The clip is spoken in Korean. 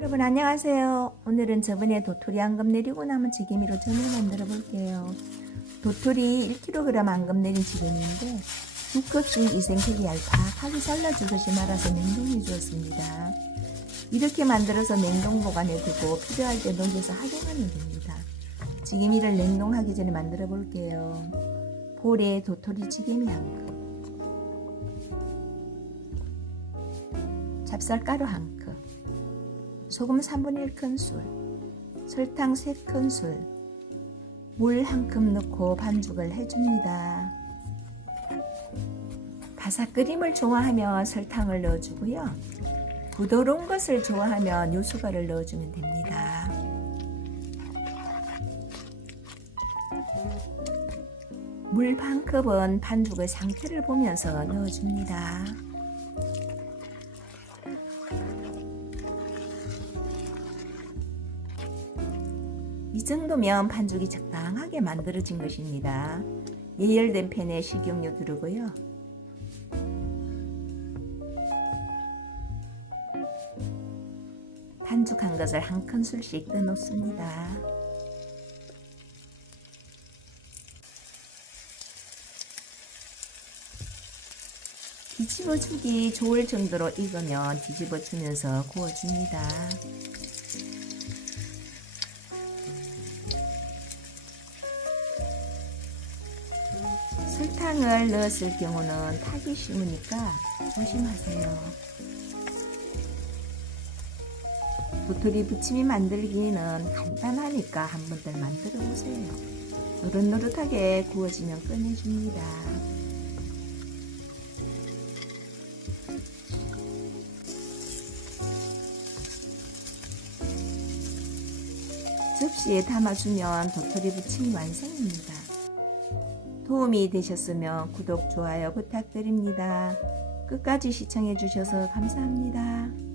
여러분 안녕하세요. 오늘은 저번에 도토리 앙금 내리고 남은 지게미로 전을 만들어 볼게요. 도토리 1kg 앙금 내린 지게미인데 두 컵씩 이생크기 얄팍하게 잘라주듯이 말아서 냉동해 주었습니다. 이렇게 만들어서 냉동 보관해 두고 필요할 때 녹여서 활용하면 됩니다. 지게미를 냉동하기 전에 만들어 볼게요. 볼에 도토리 지게미 한 컵, 찹쌀가루 한 컵, 소금 3분의 1큰술, 설탕 3큰술, 물 한 컵 넣고 반죽을 해줍니다. 바삭끓임을 좋아하면 설탕을 넣어주고요. 부드러운 것을 좋아하면 요수가를 넣어주면 됩니다. 물 반 컵은 반죽의 상태를 보면서 넣어줍니다. 이 정도면 반죽이 적당하게 만들어진 것입니다. 예열된 팬에 식용유 두르고요. 반죽한 것을 한 큰술씩 떠놓습니다. 뒤집어 주기 좋을 정도로 익으면 뒤집어 주면서 구워줍니다. 설탕을 넣었을 경우는 타기 쉬우니까 조심하세요. 도토리 부침이 만들기는 간단하니까 한 번들 만들어 보세요. 노릇노릇하게 구워지면 꺼내줍니다. 접시에 담아주면 도토리 부침이 완성입니다. 도움이 되셨으면 구독, 좋아요 부탁드립니다. 끝까지 시청해 주셔서 감사합니다.